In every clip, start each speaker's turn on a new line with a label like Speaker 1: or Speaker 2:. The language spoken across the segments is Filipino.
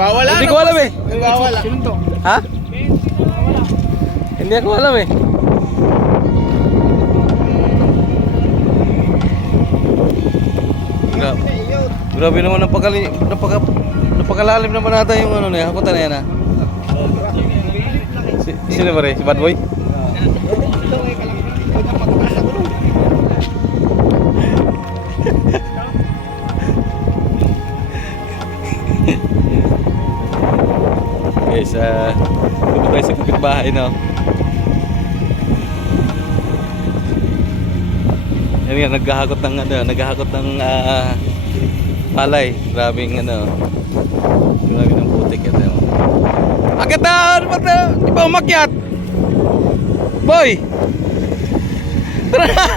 Speaker 1: kagabi.
Speaker 2: Wawala
Speaker 3: Hindi ko alam eh.
Speaker 2: Wawala.
Speaker 1: Sino to?
Speaker 3: Ha? Hindi ako alam eh. Gra grabe naman napakali napaka napakalalim naman nata yung ano na yan. Hakutan na yan ha. Si, sino ba rin? Si Bad Boy? Guys, ah, uh, tayo sa kapitbahay no. Yan nga, naghahakot ng ano, naghahakot ng ah, palay. Grabing ano. Grabe ng putik ito. Ano. Akit na! Ano ba? Di pa umakyat? Boy! Tara na!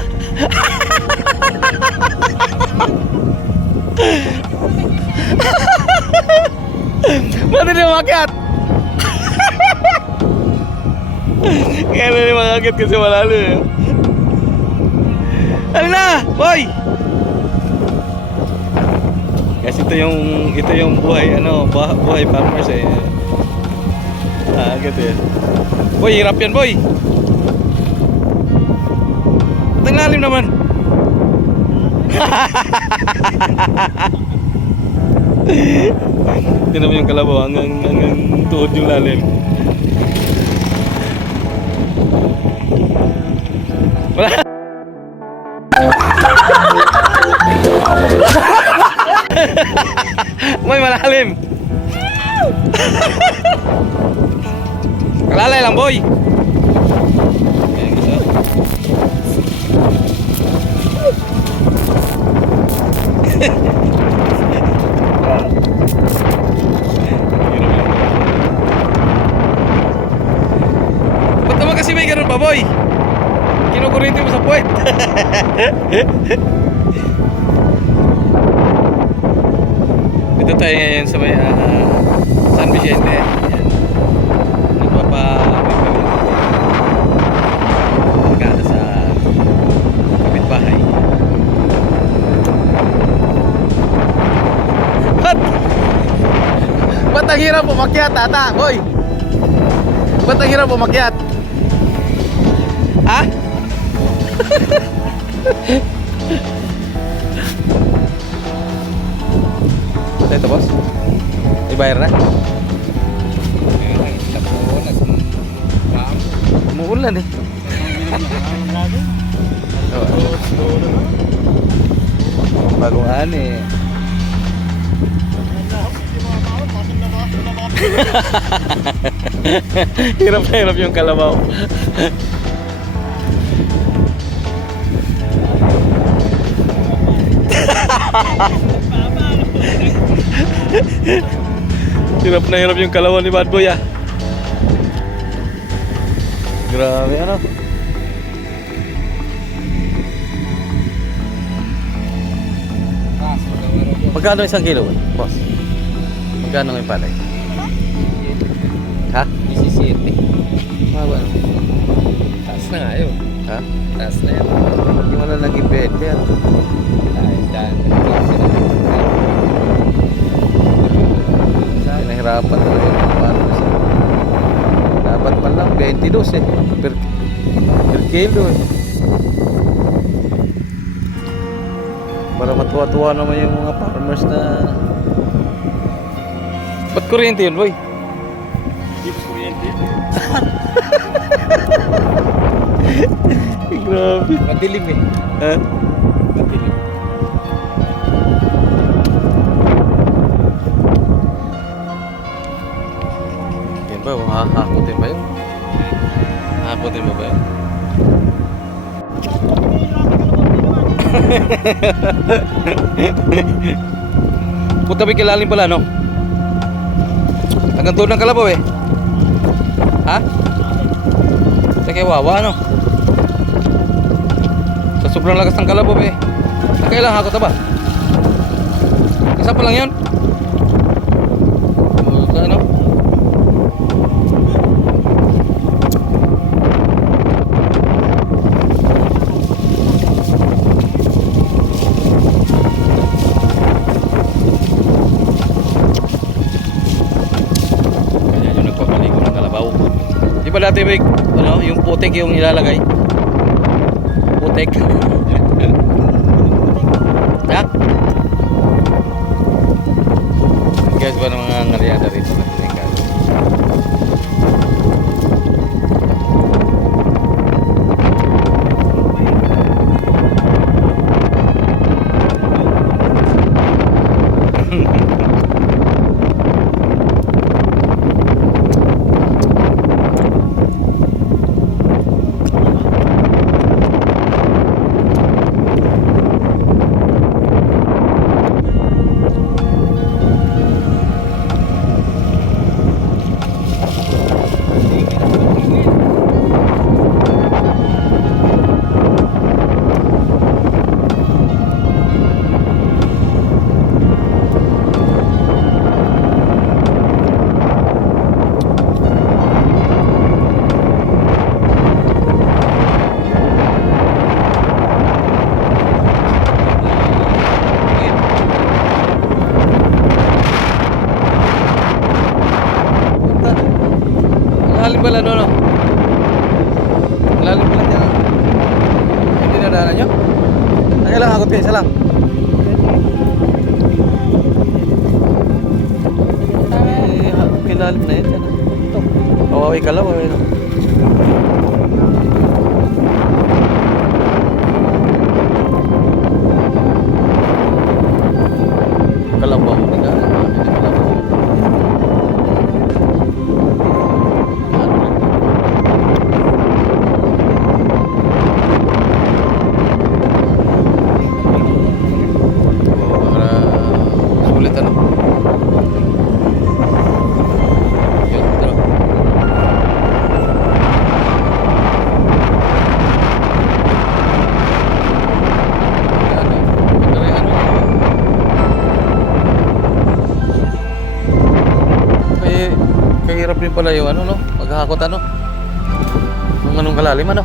Speaker 3: Ba't hindi umakyat? Kaya na ni makakit kasi malalo eh. Ano na? Boy! Kasi ito yung ito yung buhay ano, buhay, farmers eh. Ah, gitu ya. Boy, hirap yan, boy. Ang naman. Tinan mo yung kalabaw hanggang, hanggang tuhod yung lalim. Wala. May malalim. Kalalay lang, boy. Ayan, guys, oh. Ba't naman kasi may ganun pa, boy? Kinukurinti mo sa puwet. Dito tayo ngayon sa may ah, San Vicente. Ayan. Nagpapa... Magkala sa kapitbahay. Ba't? Ba't ang hirap umakyat, tata? Boy! Ba't ang hirap umakyat? Ha? Ito boss? Ibayar na? Umuulan eh. Bagong ani eh. hirap na hirap yung kalabaw. Hirap na hirap yung kalawan ni Bad Boy ah. Grabe ano. Magkano isang kilo, boss? Magkano yung palay? Ha?
Speaker 2: 17.
Speaker 3: Mahaba.
Speaker 2: Taas na nga yun.
Speaker 3: Ha?
Speaker 2: Taas na yan.
Speaker 3: Hindi mo na naging ano?
Speaker 2: Dahil dahil nag-klase na yung
Speaker 3: Pinahirapan talaga yung mga farmers. eh. Dapat man lang 22 eh. Per, per kilo eh. Para matuwa-tuwa naman yung mga farmers na... Ba't kuryente yun, boy?
Speaker 1: Hindi kuryente.
Speaker 3: Grabe.
Speaker 2: Madilim eh.
Speaker 3: Ha?
Speaker 2: Madilim.
Speaker 3: Yan ba? Hahakutin ba yun? Hahakutin mo ba yun? Puta may kilalim pala, no? Hanggang tuhod ng kalabaw eh. Ha? Sa wawa, no? Sa sobrang lakas ng kalabob eh. Kailang hakot ba? Isa pa lang yun. Ano? Kaya yung nagpapaligo ng kalabaw. Di ba dati may, ano, yung putik yung nilalagay? Putik. ha? Guys, ba ng mga Hindi na daanan nyo? Teka lang, akot kayo, isa lang. Eh, kilalim na yun. Ano? Ito. Kawawi ka lang. Kahirap din pala yung ano, no? Maghahakot ano. Yung anong kalalim, ano?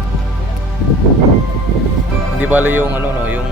Speaker 3: Hindi bali yung ano, no? Yung